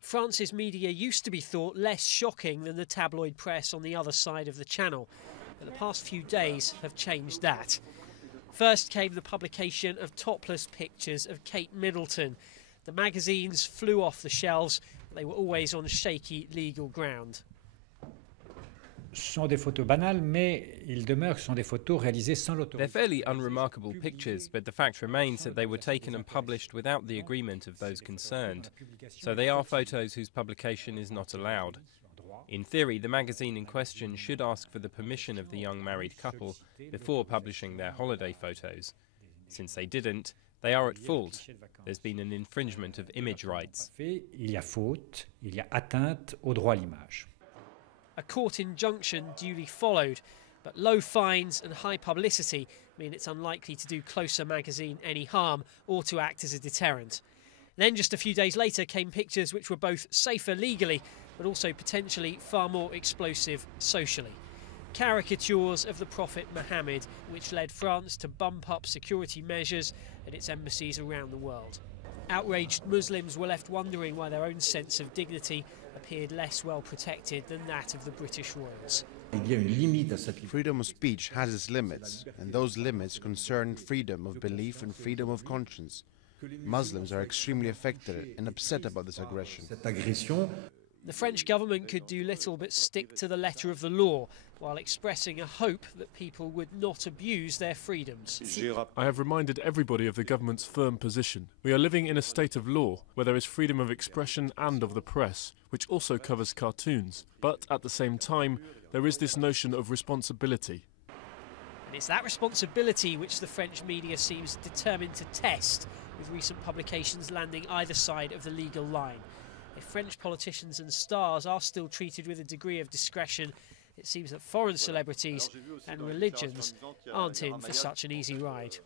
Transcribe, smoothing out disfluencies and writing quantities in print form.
France's media used to be thought less shocking than the tabloid press on the other side of the channel, but the past few days have changed that. First came the publication of topless pictures of Kate Middleton. The magazines flew off the shelves. They were always on shaky legal ground. They're fairly unremarkable pictures, but the fact remains that they were taken and published without the agreement of those concerned. So they are photos whose publication is not allowed. In theory, the magazine in question should ask for the permission of the young married couple before publishing their holiday photos. Since they didn't, they are at fault. There's been an infringement of image rights. A court injunction duly followed, but low fines and high publicity mean it's unlikely to do Closer magazine any harm or to act as a deterrent. Then just a few days later came pictures which were both safer legally but also potentially far more explosive socially. Caricatures of the Prophet Mohammed, which led France to bump up security measures at its embassies around the world. Outraged Muslims were left wondering why their own sense of dignity appeared less well protected than that of the British royals. Freedom of speech has its limits, and those limits concern freedom of belief and freedom of conscience. Muslims are extremely affected and upset about this aggression. The French government could do little but stick to the letter of the law, while expressing a hope that people would not abuse their freedoms. I have reminded everybody of the government's firm position. We are living in a state of law where there is freedom of expression and of the press, which also covers cartoons. But at the same time, there is this notion of responsibility. And it's that responsibility which the French media seems determined to test, with recent publications landing either side of the legal line. If French politicians and stars are still treated with a degree of discretion, it seems that foreign celebrities and religions aren't in for such an easy ride.